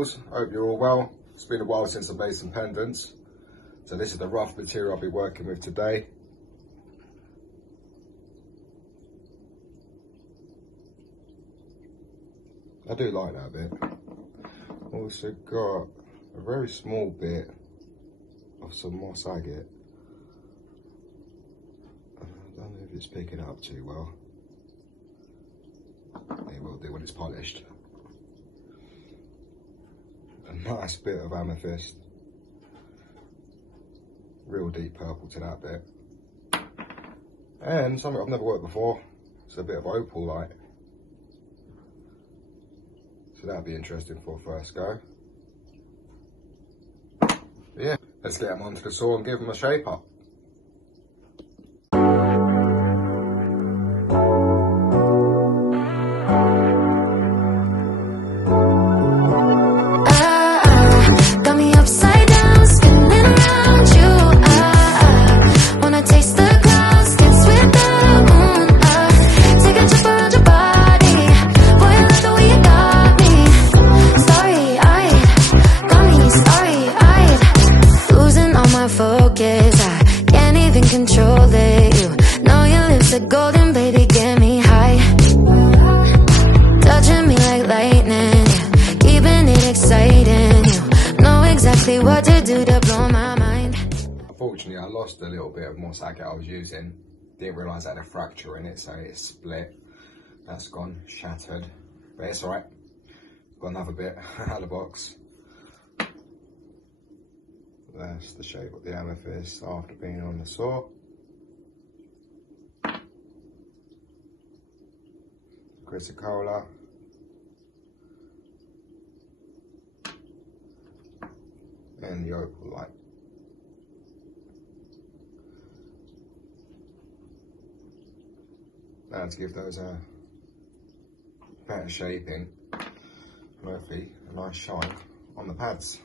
girls, hope you're all well. It's been a while since I've made some pendants. So this is the rough material I'll be working with today. I do like that bit. Also got a very small bit of some moss agate. I don't know if it's picking up too well. It will do when it's polished. A nice bit of amethyst. Real deep purple to that bit. And something I've never worked before. It's a bit of opal light. So that'll be interesting for a first go. But yeah, let's get them onto the saw and give them a shape up. Golden baby, get me high, touching me like lightning, yeah. Keeping it exciting. You know exactly what to do to blow my mind. Unfortunately, I lost a little bit of moss agate I was using. Didn't realise I had a fracture in it, so it split. That's gone, shattered. But it's alright. Got another bit out of the box. That's the shape of the amethyst after being on the saw. Chrysocolla. And the opal light. Now to give those a better shaping, and hopefully a nice shine on the pads.